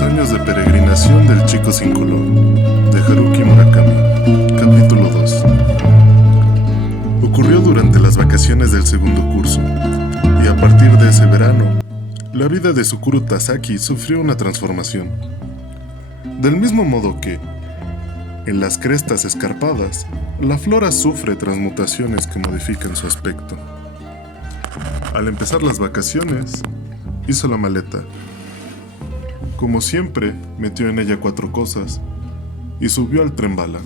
Los años de peregrinación del chico sin color, de Haruki Murakami. Capítulo 2. Ocurrió durante las vacaciones del segundo curso, y a partir de ese verano, la vida de Tsukuru Tasaki sufrió una transformación. Del mismo modo que, en las crestas escarpadas, la flora sufre transmutaciones que modifican su aspecto. Al empezar las vacaciones, hizo la maleta. Como siempre, metió en ella 4 cosas y subió al tren bala.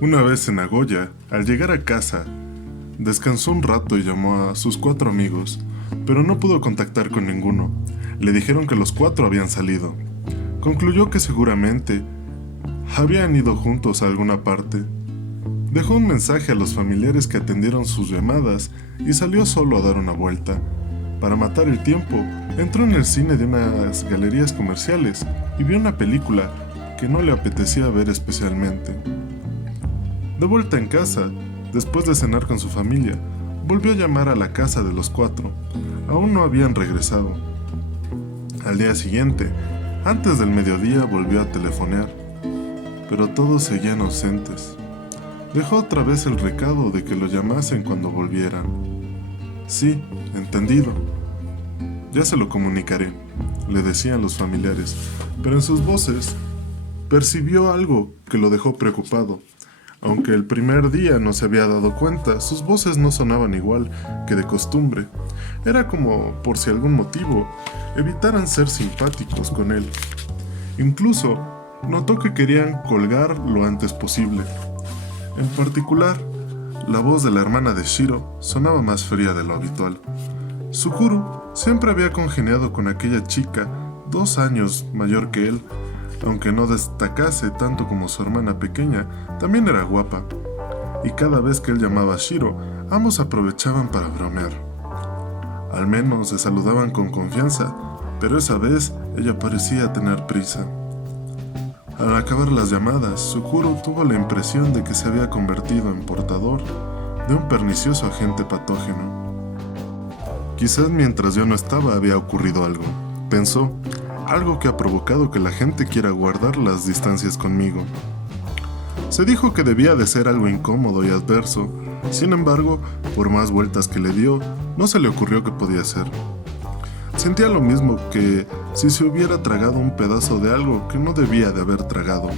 Una vez en Nagoya, al llegar a casa, descansó un rato y llamó a sus 4 amigos, pero no pudo contactar con ninguno. Le dijeron que los 4 habían salido. Concluyó que seguramente habían ido juntos a alguna parte. Dejó un mensaje a los familiares que atendieron sus llamadas y salió solo a dar una vuelta. Para matar el tiempo, entró en el cine de unas galerías comerciales y vio una película que no le apetecía ver especialmente. De vuelta en casa, después de cenar con su familia, volvió a llamar a la casa de los 4. Aún no habían regresado. Al día siguiente, antes del mediodía, volvió a telefonear, pero todos seguían ausentes. Dejó otra vez el recado de que lo llamasen cuando volvieran. Sí, entendido. Ya se lo comunicaré, le decían los familiares, pero en sus voces percibió algo que lo dejó preocupado. Aunque el primer día no se había dado cuenta, sus voces no sonaban igual que de costumbre. Era como por si algún motivo evitaran ser simpáticos con él. Incluso notó que querían colgar lo antes posible. En particular, la voz de la hermana de Shiro sonaba más fría de lo habitual. Tsukuru siempre había congeniado con aquella chica 2 años mayor que él. Aunque no destacase tanto como su hermana pequeña, también era guapa. Y cada vez que él llamaba a Shiro, ambos aprovechaban para bromear. Al menos se saludaban con confianza, pero esa vez ella parecía tener prisa. Al acabar las llamadas, Tsukuru tuvo la impresión de que se había convertido en portador de un pernicioso agente patógeno. Quizás mientras yo no estaba había ocurrido algo, pensó, algo que ha provocado que la gente quiera guardar las distancias conmigo. Se dijo que debía de ser algo incómodo y adverso, sin embargo, por más vueltas que le dio, no se le ocurrió que podía ser. Sentía lo mismo que si se hubiera tragado un pedazo de algo que no debía de haber tragado.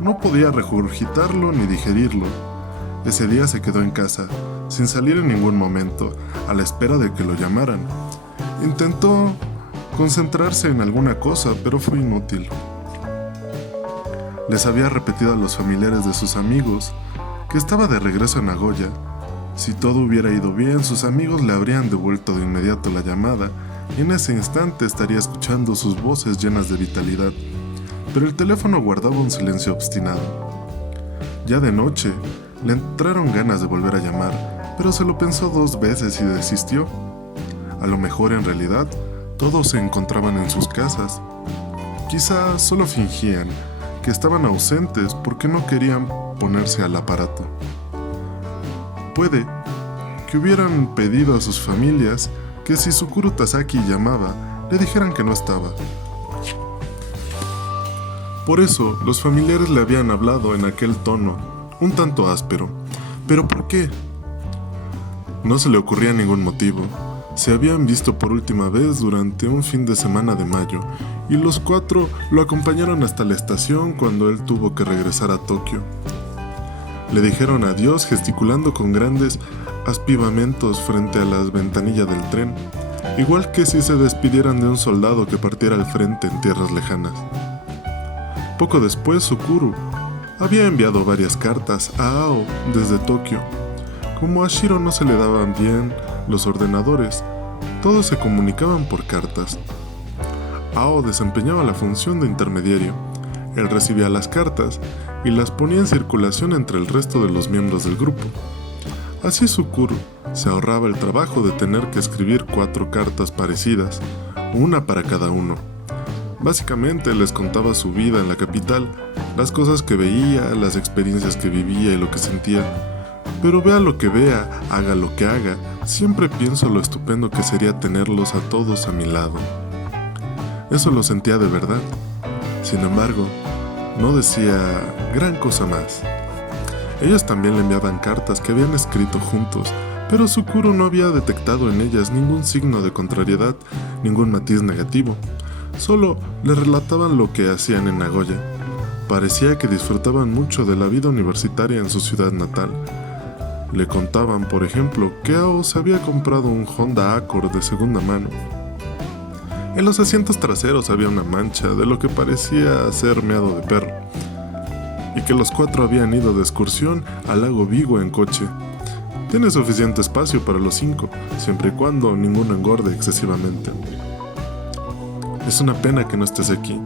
No podía regurgitarlo ni digerirlo. Ese día se quedó en casa, sin salir en ningún momento, a la espera de que lo llamaran. Intentó concentrarse en alguna cosa, pero fue inútil. Les había repetido a los familiares de sus amigos que estaba de regreso en Nagoya. Si todo hubiera ido bien, sus amigos le habrían devuelto de inmediato la llamada y en ese instante estaría escuchando sus voces llenas de vitalidad. Pero el teléfono guardaba un silencio obstinado. Ya de noche, le entraron ganas de volver a llamar, pero se lo pensó 2 veces y desistió. A lo mejor en realidad, todos se encontraban en sus casas. Quizá solo fingían que estaban ausentes porque no querían ponerse al aparato. Puede que hubieran pedido a sus familias que si Tsukuru Tasaki llamaba, le dijeran que no estaba. Por eso, los familiares le habían hablado en aquel tono, un tanto áspero. ¿Pero por qué? No se le ocurría ningún motivo. Se habían visto por última vez durante un fin de semana de mayo, y los 4 lo acompañaron hasta la estación cuando él tuvo que regresar a Tokio. Le dijeron adiós gesticulando con grandes aspivamentos frente a las ventanillas del tren, igual que si se despidieran de un soldado que partiera al frente en tierras lejanas. Poco después, Tsukuru había enviado varias cartas a Ao desde Tokio. Como a Shiro no se le daban bien los ordenadores, todos se comunicaban por cartas. Ao desempeñaba la función de intermediario. Él recibía las cartas y las ponía en circulación entre el resto de los miembros del grupo. Así Tsukuru se ahorraba el trabajo de tener que escribir 4 cartas parecidas, una para cada uno. Básicamente les contaba su vida en la capital, las cosas que veía, las experiencias que vivía y lo que sentía. Pero vea lo que vea, haga lo que haga, siempre pienso lo estupendo que sería tenerlos a todos a mi lado. Eso lo sentía de verdad. Sin embargo, no decía gran cosa más. Ellos también le enviaban cartas que habían escrito juntos, pero Sukuro no había detectado en ellas ningún signo de contrariedad, ningún matiz negativo. Solo le relataban lo que hacían en Nagoya. Parecía que disfrutaban mucho de la vida universitaria en su ciudad natal. Le contaban, por ejemplo, que Ao se había comprado un Honda Accord de segunda mano. En los asientos traseros había una mancha de lo que parecía ser meado de perro, y que los 4 habían ido de excursión al lago Vigo en coche. Tiene suficiente espacio para los 5, siempre y cuando ninguno engorde excesivamente. Es una pena que no estés aquí.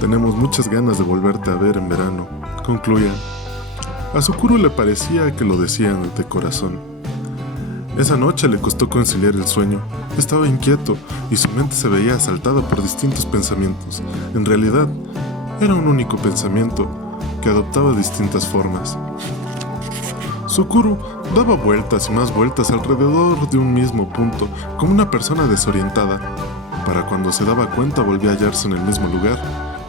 Tenemos muchas ganas de volverte a ver en verano, concluía. A Sukuro le parecía que lo decían de corazón. Esa noche le costó conciliar el sueño. Estaba inquieto y su mente se veía asaltada por distintos pensamientos. En realidad, era un único pensamiento que adoptaba distintas formas. Sukuro daba vueltas y más vueltas alrededor de un mismo punto, como una persona desorientada. Para cuando se daba cuenta volvía a hallarse en el mismo lugar,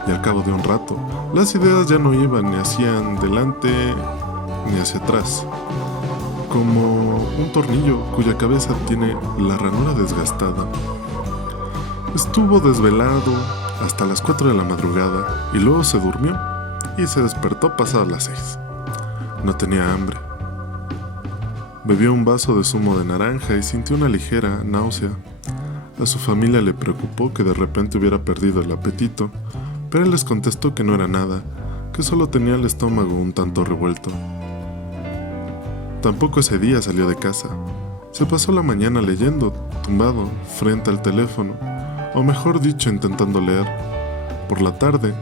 y al cabo de un rato, las ideas ya no iban ni hacia delante ni hacia atrás, como un tornillo cuya cabeza tiene la ranura desgastada. Estuvo desvelado hasta las 4 de la madrugada, y luego se durmió y se despertó pasadas las 6. No tenía hambre. Bebió un vaso de zumo de naranja y sintió una ligera náusea. A su familia le preocupó que de repente hubiera perdido el apetito, pero él les contestó que no era nada, que solo tenía el estómago un tanto revuelto. Tampoco ese día salió de casa. Se pasó la mañana leyendo, tumbado, frente al teléfono, o mejor dicho, intentando leer. Por la tarde,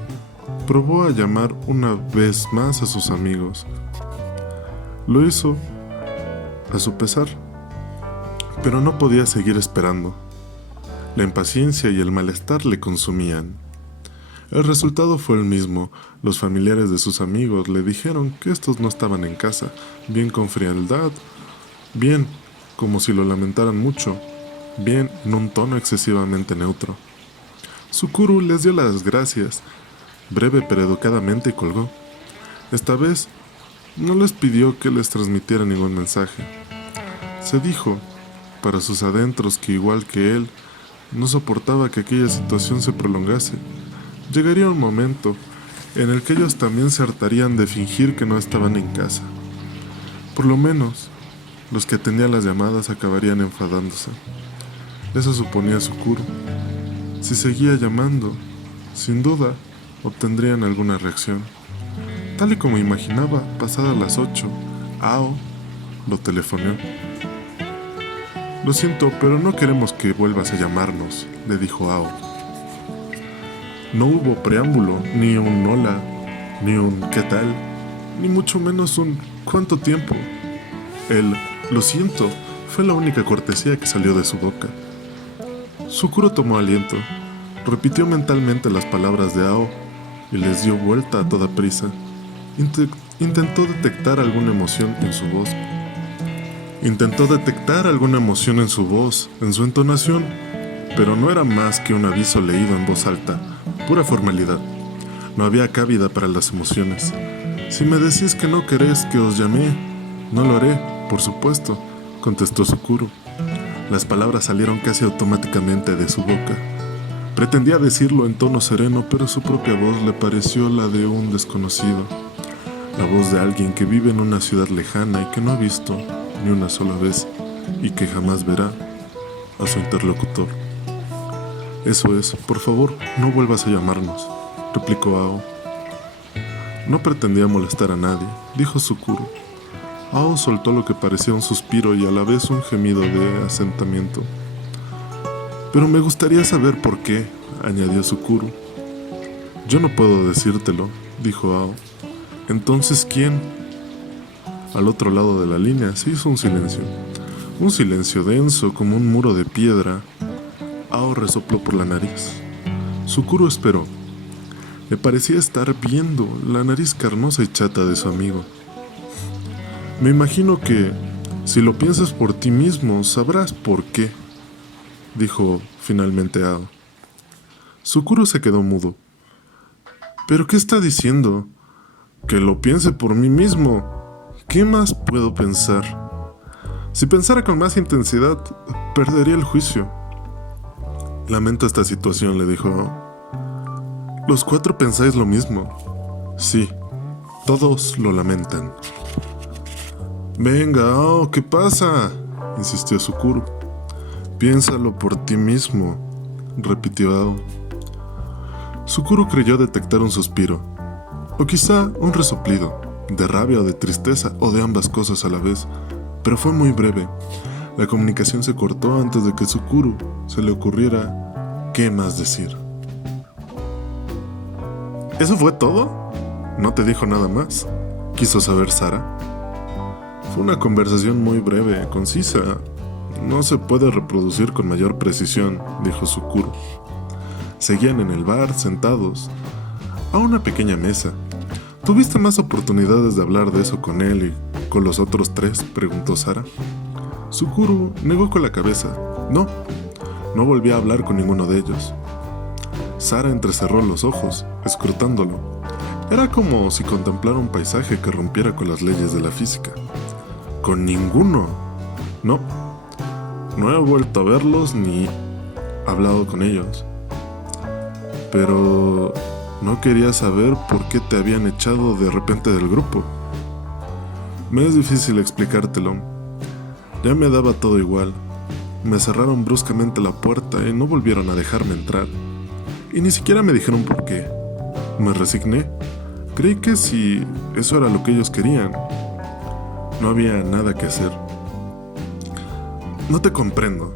probó a llamar una vez más a sus amigos. Lo hizo a su pesar, pero no podía seguir esperando. La impaciencia y el malestar le consumían. El resultado fue el mismo. Los familiares de sus amigos le dijeron que estos no estaban en casa, bien con frialdad, bien como si lo lamentaran mucho, bien en un tono excesivamente neutro. Sukuro les dio las gracias, breve pero educadamente, y colgó. Esta vez no les pidió que les transmitiera ningún mensaje. Se dijo, para sus adentros, que igual que él, no soportaba que aquella situación se prolongase. Llegaría un momento en el que ellos también se hartarían de fingir que no estaban en casa. Por lo menos, los que atendían las llamadas acabarían enfadándose. Eso suponía Sukuro. Si seguía llamando, sin duda, obtendrían alguna reacción. Tal y como imaginaba, pasadas las 8, Ao lo telefoneó. «Lo siento, pero no queremos que vuelvas a llamarnos», le dijo Ao. No hubo preámbulo, ni un hola, ni un ¿qué tal?, ni mucho menos un ¿cuánto tiempo? El «lo siento» fue la única cortesía que salió de su boca. Sukuro tomó aliento, repitió mentalmente las palabras de Ao y les dio vuelta a toda prisa. Intentó detectar alguna emoción en su voz. En su entonación, pero no era más que un aviso leído en voz alta, pura formalidad. No había cabida para las emociones. «Si me decís que no querés que os llame, no lo haré, por supuesto», contestó Sukuro. Las palabras salieron casi automáticamente de su boca. Pretendía decirlo en tono sereno, pero su propia voz le pareció la de un desconocido. La voz de alguien que vive en una ciudad lejana y que no ha visto ni una sola vez y que jamás verá a su interlocutor. «Eso es, por favor, no vuelvas a llamarnos», replicó Ao. No pretendía molestar a nadie, dijo Sukuro. Ao soltó lo que parecía un suspiro y a la vez un gemido de asentimiento. «Pero me gustaría saber por qué», añadió Sukuro. «Yo no puedo decírtelo», dijo Ao. «Entonces, ¿quién?». Al otro lado de la línea se hizo un silencio denso como un muro de piedra. Ao resopló por la nariz. Sukuro esperó. Le parecía estar viendo la nariz carnosa y chata de su amigo. «Me imagino que, si lo piensas por ti mismo, sabrás por qué», dijo finalmente Ao. Sukuru se quedó mudo. ¿Pero qué está diciendo? Que lo piense por mí mismo. ¿Qué más puedo pensar? Si pensara con más intensidad, perdería el juicio. Lamento esta situación, le dijo. Los 4 pensáis lo mismo. Sí, todos lo lamentan. Venga, ¿qué pasa? Insistió Sukuru. Piénsalo por ti mismo, repitió Ao. Sukuru creyó detectar un suspiro, o quizá un resoplido, de rabia o de tristeza, o de ambas cosas a la vez, pero fue muy breve. La comunicación se cortó antes de que Sukuru se le ocurriera qué más decir. ¿Eso fue todo? ¿No te dijo nada más?, quiso saber Sara. Fue una conversación muy breve, concisa. No se puede reproducir con mayor precisión, dijo Sukuru. Seguían en el bar, sentados, a una pequeña mesa. ¿Tuviste más oportunidades de hablar de eso con él y con los otros 3? Preguntó Sara. Sukuru negó con la cabeza. No volví a hablar con ninguno de ellos. Sara entrecerró los ojos, escrutándolo. Era como si contemplara un paisaje que rompiera con las leyes de la física. ¿Con ninguno? No he vuelto a verlos ni hablado con ellos. Pero no quería saber por qué te habían echado de repente del grupo. Me es difícil explicártelo. Ya me daba todo igual. Me cerraron bruscamente la puerta y no volvieron a dejarme entrar. Y ni siquiera me dijeron por qué. Me resigné. Creí que si eso era lo que ellos querían, no había nada que hacer. No te comprendo,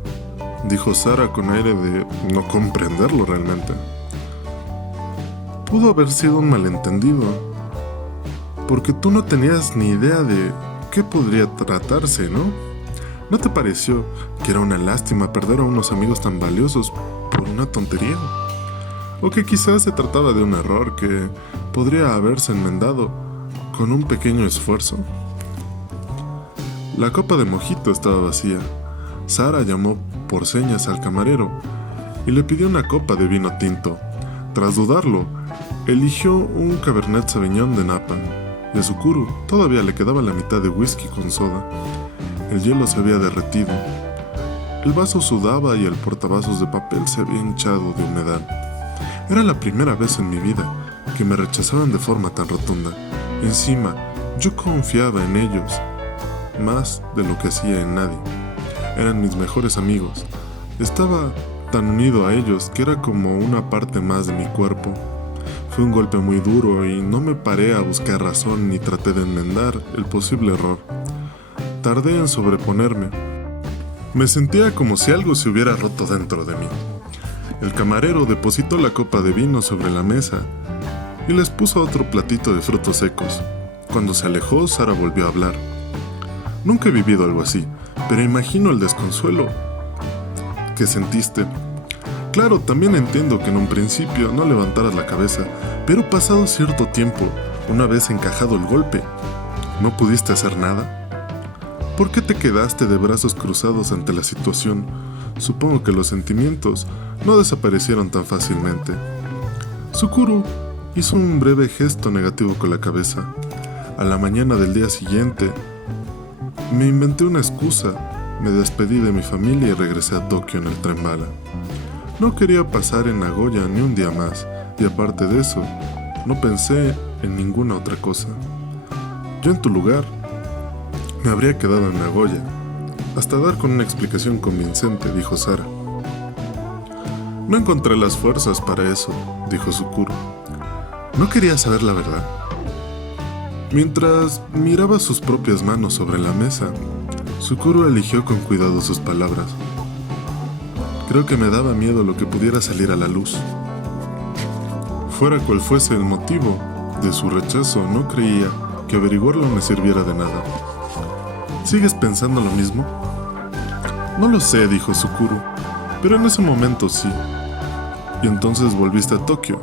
dijo Sara con aire de no comprenderlo realmente. Pudo haber sido un malentendido, porque tú no tenías ni idea de qué podría tratarse, ¿no? ¿No te pareció que era una lástima perder a unos amigos tan valiosos por una tontería? O que quizás se trataba de un error que podría haberse enmendado con un pequeño esfuerzo. La copa de mojito estaba vacía. Sara llamó por señas al camarero y le pidió una copa de vino tinto. Tras dudarlo, eligió un Cabernet Sauvignon de Napa, y a Sukuru todavía le quedaba la mitad de whisky con soda. El hielo se había derretido. El vaso sudaba y el portavasos de papel se había hinchado de humedad. Era la primera vez en mi vida que me rechazaban de forma tan rotunda. Encima, yo confiaba en ellos, más de lo que hacía en nadie. Eran mis mejores amigos. Estaba tan unido a ellos que era como una parte más de mi cuerpo. Fue un golpe muy duro y no me paré a buscar razón ni traté de enmendar el posible error. Tardé en sobreponerme. Me sentía como si algo se hubiera roto dentro de mí. El camarero depositó la copa de vino sobre la mesa y les puso otro platito de frutos secos. Cuando se alejó, Sara volvió a hablar. Nunca he vivido algo así, pero imagino el desconsuelo que sentiste. Claro, también entiendo que en un principio no levantaras la cabeza, pero pasado cierto tiempo, una vez encajado el golpe, ¿no pudiste hacer nada? ¿Por qué te quedaste de brazos cruzados ante la situación? Supongo que los sentimientos no desaparecieron tan fácilmente. Sukuru hizo un breve gesto negativo con la cabeza. A la mañana del día siguiente, me inventé una excusa, me despedí de mi familia y regresé a Tokio en el tren bala. No quería pasar en Nagoya ni un día más, y aparte de eso, no pensé en ninguna otra cosa. Yo en tu lugar, me habría quedado en Nagoya, hasta dar con una explicación convincente, dijo Sara. No encontré las fuerzas para eso, dijo Sukuru. No quería saber la verdad. Mientras miraba sus propias manos sobre la mesa, Sukuru eligió con cuidado sus palabras. Creo que me daba miedo lo que pudiera salir a la luz. Fuera cual fuese el motivo de su rechazo, no creía que averiguarlo me sirviera de nada. ¿Sigues pensando lo mismo? No lo sé, dijo Sukuru, pero en ese momento sí. Y entonces volviste a Tokio,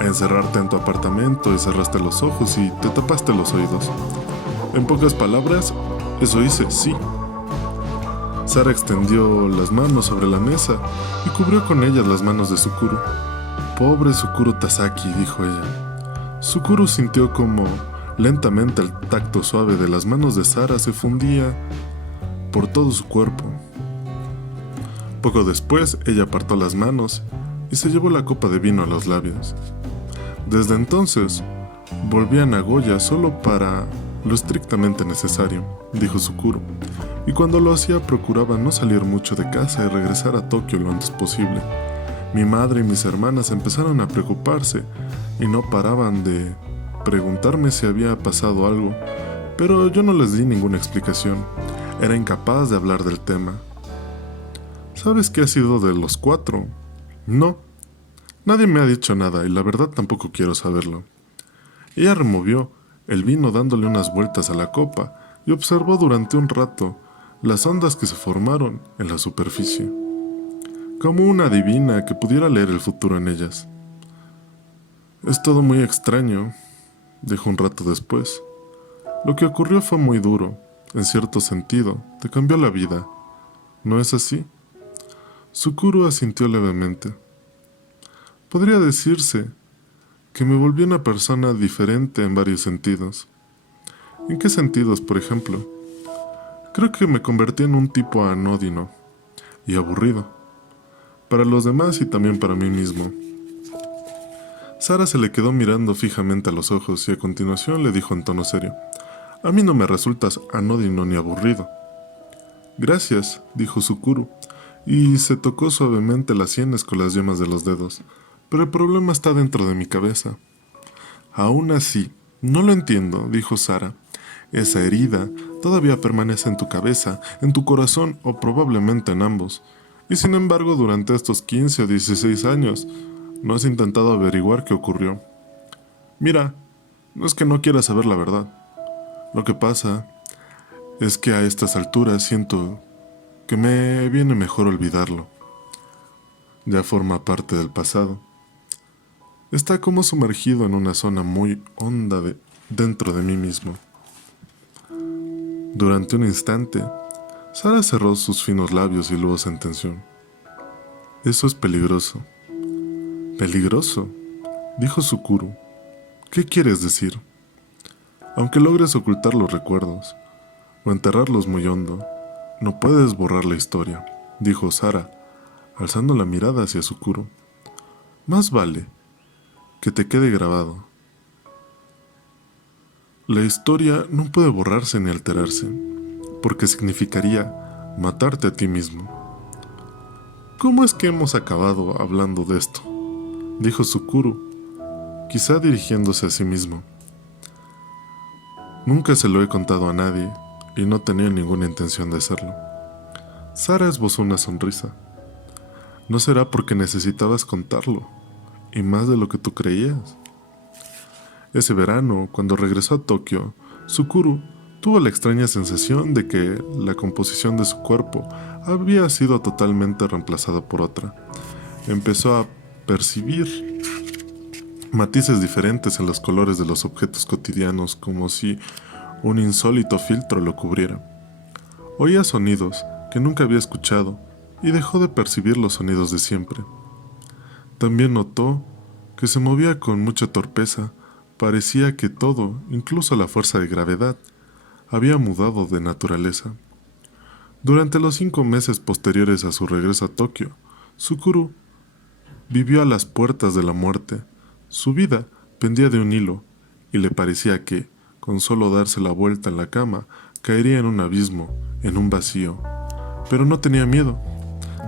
a encerrarte en tu apartamento y cerraste los ojos y te tapaste los oídos. En pocas palabras, eso hice, sí. Sara extendió las manos sobre la mesa y cubrió con ellas las manos de Sukuru. Pobre Sukuro Tasaki, dijo ella. Sukuro sintió como lentamente el tacto suave de las manos de Sara se fundía por todo su cuerpo. Poco después, ella apartó las manos y se llevó la copa de vino a los labios. Desde entonces, volvía a Nagoya solo para lo estrictamente necesario, dijo Sukuro, y cuando lo hacía procuraba no salir mucho de casa y regresar a Tokio lo antes posible. Mi madre y mis hermanas empezaron a preocuparse y no paraban de preguntarme si había pasado algo, pero yo no les di ninguna explicación. Era incapaz de hablar del tema. ¿Sabes qué ha sido de los 4? No. Nadie me ha dicho nada y la verdad tampoco quiero saberlo. Ella removió el vino dándole unas vueltas a la copa y observó durante un rato las ondas que se formaron en la superficie, como una adivina que pudiera leer el futuro en ellas. Es todo muy extraño, dijo un rato después. Lo que ocurrió fue muy duro, en cierto sentido, te cambió la vida. ¿No es así? Sukuro asintió levemente. Podría decirse que me volví una persona diferente en varios sentidos. ¿En qué sentidos, por ejemplo? Creo que me convertí en un tipo anodino y aburrido, para los demás y también para mí mismo. Sara se le quedó mirando fijamente a los ojos y a continuación le dijo en tono serio: a mí no me resultas anodino ni aburrido. Gracias, dijo Sukuro, y se tocó suavemente las sienes con las yemas de los dedos. Pero el problema está dentro de mi cabeza. Aún así, no lo entiendo, dijo Sara. Esa herida todavía permanece en tu cabeza, en tu corazón o probablemente en ambos. Y sin embargo, durante estos 15 o 16 años, no has intentado averiguar qué ocurrió. Mira, no es que no quieras saber la verdad. Lo que pasa es que a estas alturas siento que me viene mejor olvidarlo. Ya forma parte del pasado. Está como sumergido en una zona muy honda dentro de mí mismo. Durante un instante, Sara cerró sus finos labios y luego sentenció: eso es peligroso. ¿Peligroso?, dijo Sukuro. ¿Qué quieres decir? Aunque logres ocultar los recuerdos o enterrarlos muy hondo, no puedes borrar la historia, dijo Sara, alzando la mirada hacia Sukuro. Más vale que te quede grabado. La historia no puede borrarse ni alterarse, porque significaría matarte a ti mismo. ¿Cómo es que hemos acabado hablando de esto?, dijo Sukuro, quizá dirigiéndose a sí mismo. Nunca se lo he contado a nadie y no tenía ninguna intención de hacerlo. Sara esbozó una sonrisa. No será porque necesitabas contarlo, y más de lo que tú creías. Ese verano, cuando regresó a Tokio, Sukuro tuvo la extraña sensación de que la composición de su cuerpo había sido totalmente reemplazada por otra. Empezó a percibir matices diferentes en los colores de los objetos cotidianos, como si un insólito filtro lo cubriera. Oía sonidos que nunca había escuchado y dejó de percibir los sonidos de siempre. También notó que se movía con mucha torpeza. Parecía que todo, incluso la fuerza de gravedad, había mudado de naturaleza. Durante los 5 meses posteriores a su regreso a Tokio, Sukuro vivió a las puertas de la muerte. Su vida pendía de un hilo, y le parecía que, con solo darse la vuelta en la cama, caería en un abismo, en un vacío. Pero no tenía miedo,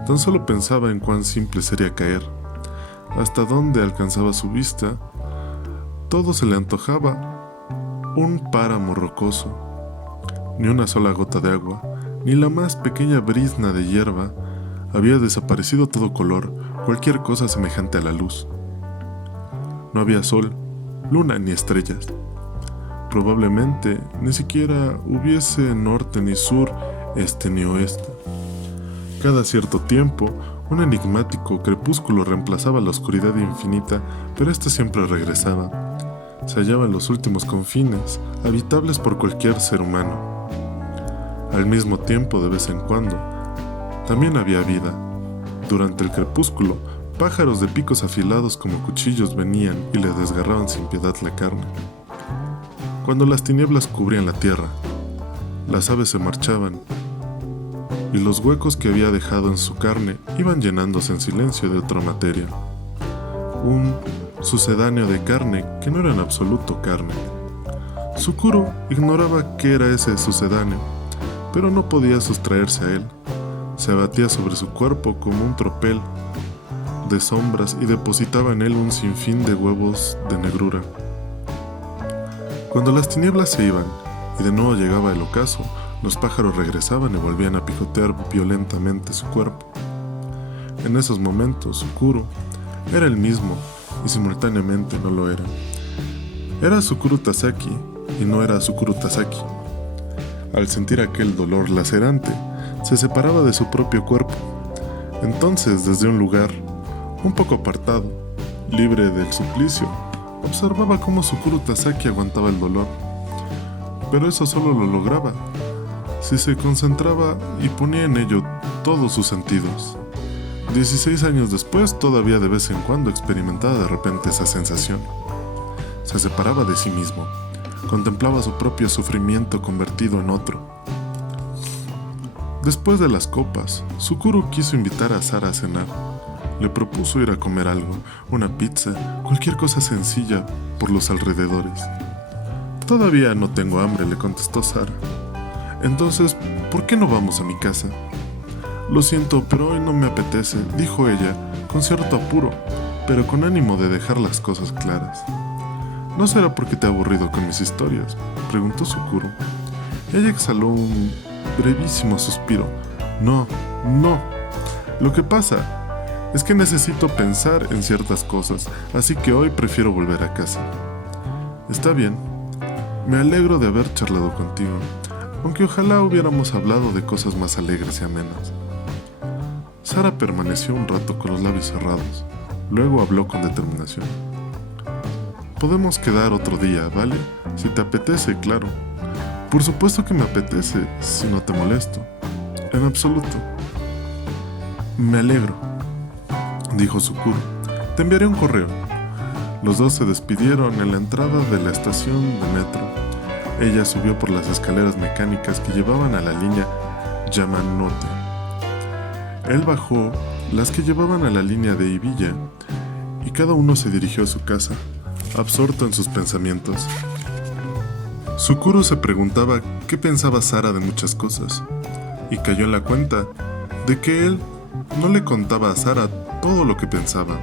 tan solo pensaba en cuán simple sería caer. Hasta donde alcanzaba su vista, todo se le antojaba un páramo rocoso. Ni una sola gota de agua, ni la más pequeña brizna de hierba. Había desaparecido todo color, cualquier cosa semejante a la luz. No había sol, luna ni estrellas. Probablemente ni siquiera hubiese norte ni sur, este ni oeste. Cada cierto tiempo, un enigmático crepúsculo reemplazaba la oscuridad infinita, pero ésta siempre regresaba. Se hallaba en los últimos confines, habitables por cualquier ser humano. Al mismo tiempo, de vez en cuando, también había vida. Durante el crepúsculo, Pájaros de picos afilados como cuchillos venían y le desgarraban sin piedad la carne. Cuando las tinieblas cubrían la tierra, las aves se marchaban y los huecos que había dejado en su carne iban llenándose en silencio de otra materia. Un sucedáneo de carne que no era en absoluto carne. Sukuro ignoraba qué era ese sucedáneo, pero no podía sustraerse a él. Se abatía sobre su cuerpo como un tropel de sombras y depositaba en él un sinfín de huevos de negrura. Cuando las tinieblas se iban y de nuevo llegaba el ocaso, los pájaros regresaban y volvían a picotear violentamente su cuerpo. En esos momentos, Sukuro era el mismo y simultáneamente no lo era. Era Sukuro Tasaki y no era Sukuro Tasaki. Al sentir aquel dolor lacerante, se separaba de su propio cuerpo. Entonces, desde un lugar un poco apartado, libre del suplicio, observaba cómo Sukuro Tasaki aguantaba el dolor. Pero eso solo lo lograba si se concentraba y ponía en ello todos sus sentidos. 16 años después, todavía de vez en cuando experimentaba de repente esa sensación. Se separaba de sí mismo, contemplaba su propio sufrimiento convertido en otro. Después de las copas, Sukuro quiso invitar a Sara a cenar. Le propuso ir a comer algo, una pizza, cualquier cosa sencilla por los alrededores. «Todavía no tengo hambre», le contestó Sara. «Entonces, ¿por qué no vamos a mi casa?» «Lo siento, pero hoy no me apetece», dijo ella, con cierto apuro, pero con ánimo de dejar las cosas claras. «¿No será porque te he aburrido con mis historias?», preguntó Sukuro. Ella exhaló un brevísimo suspiro. «No, no. Lo que pasa es que necesito pensar en ciertas cosas, así que hoy prefiero volver a casa». «Está bien. Me alegro de haber charlado contigo, aunque ojalá hubiéramos hablado de cosas más alegres y amenas». Sara permaneció un rato con los labios cerrados. Luego habló con determinación. «Podemos quedar otro día, ¿vale? Si te apetece, claro». «Por supuesto que me apetece, si no te molesto». «En absoluto». «Me alegro», dijo Sukuro. «Te enviaré un correo». Los dos se despidieron en la entrada de la estación de metro. Ella subió por las escaleras mecánicas que llevaban a la línea Yamanote. Él bajó las que llevaban a la línea de Ibiya, y cada uno se dirigió a su casa, absorto en sus pensamientos. Sukuro se preguntaba qué pensaba Sara de muchas cosas, y cayó en la cuenta de que él no le contaba a Sara todo lo que pensaba.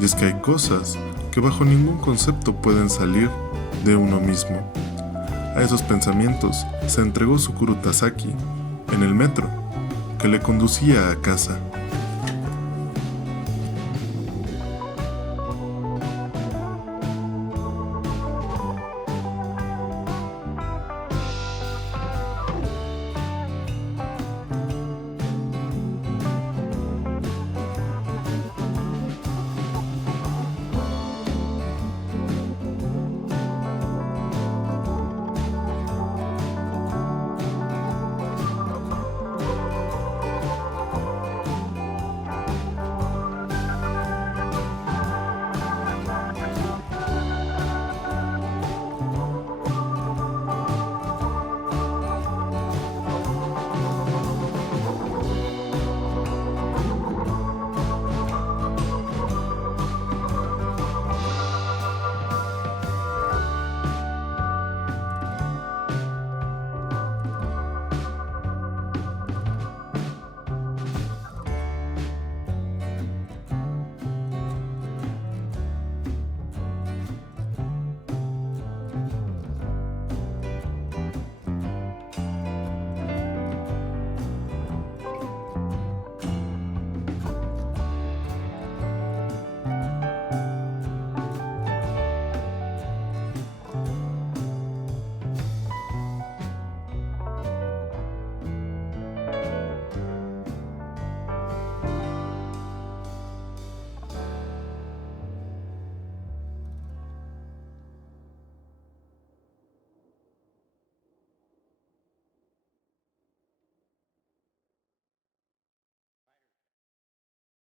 Y es que hay cosas que bajo ningún concepto pueden salir de uno mismo. A esos pensamientos se entregó Sukuro Tasaki en el metro que le conducía a casa.